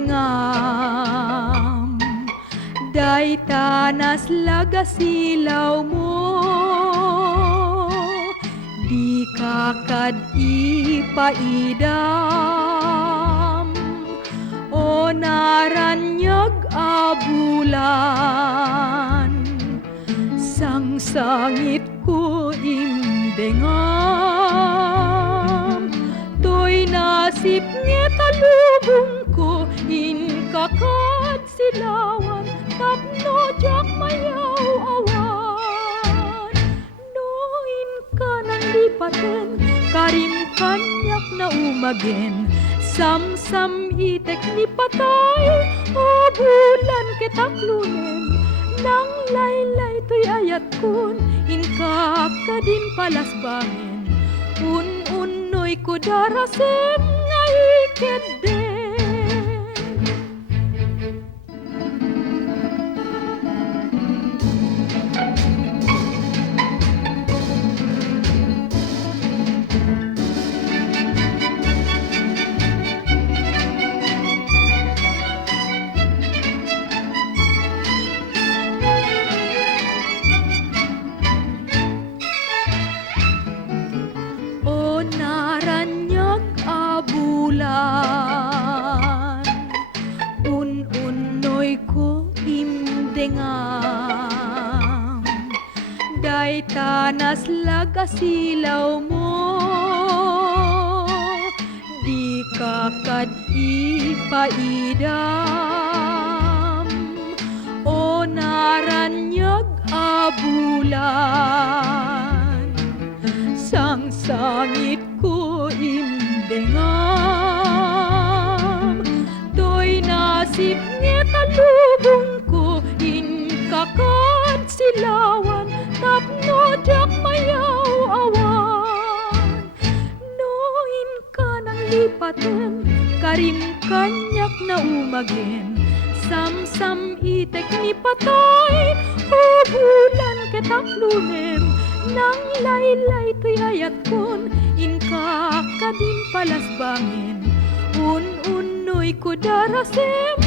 imdengam. Day tanas lagasilaw mo, di kakad ipaidam. O naranyag abulan, sang-sangit ko imdengam. To'y nasip niya talubong ko, in kakad silawan, tapno jak mayaw awan. Noin ka nang lipaten, karim kanyak na umagen, sam-sam itek ni patay, o bulan ketaklunen. Nang laylay to'y ayat kun, in kakadin palasbangin, un-unoy ko darasem nga ikedden. Naranyag abulan, un-unoy ko imdengam. Day tanas lagasilaw mo, di kakad ipaidam. O naranyag abulan, sang-sangit ko imdengam. To'y nasip niya talubong ko, in kakad silawan, tapno jak mayaw awan. Noin ka nang lipaten, karim kanyak na umagen, sam-sam itek ni patay, o bulan ketaklunem. Nang laylay to'y ayat kon, in kakadin palasbangin, un-unoy ko darasem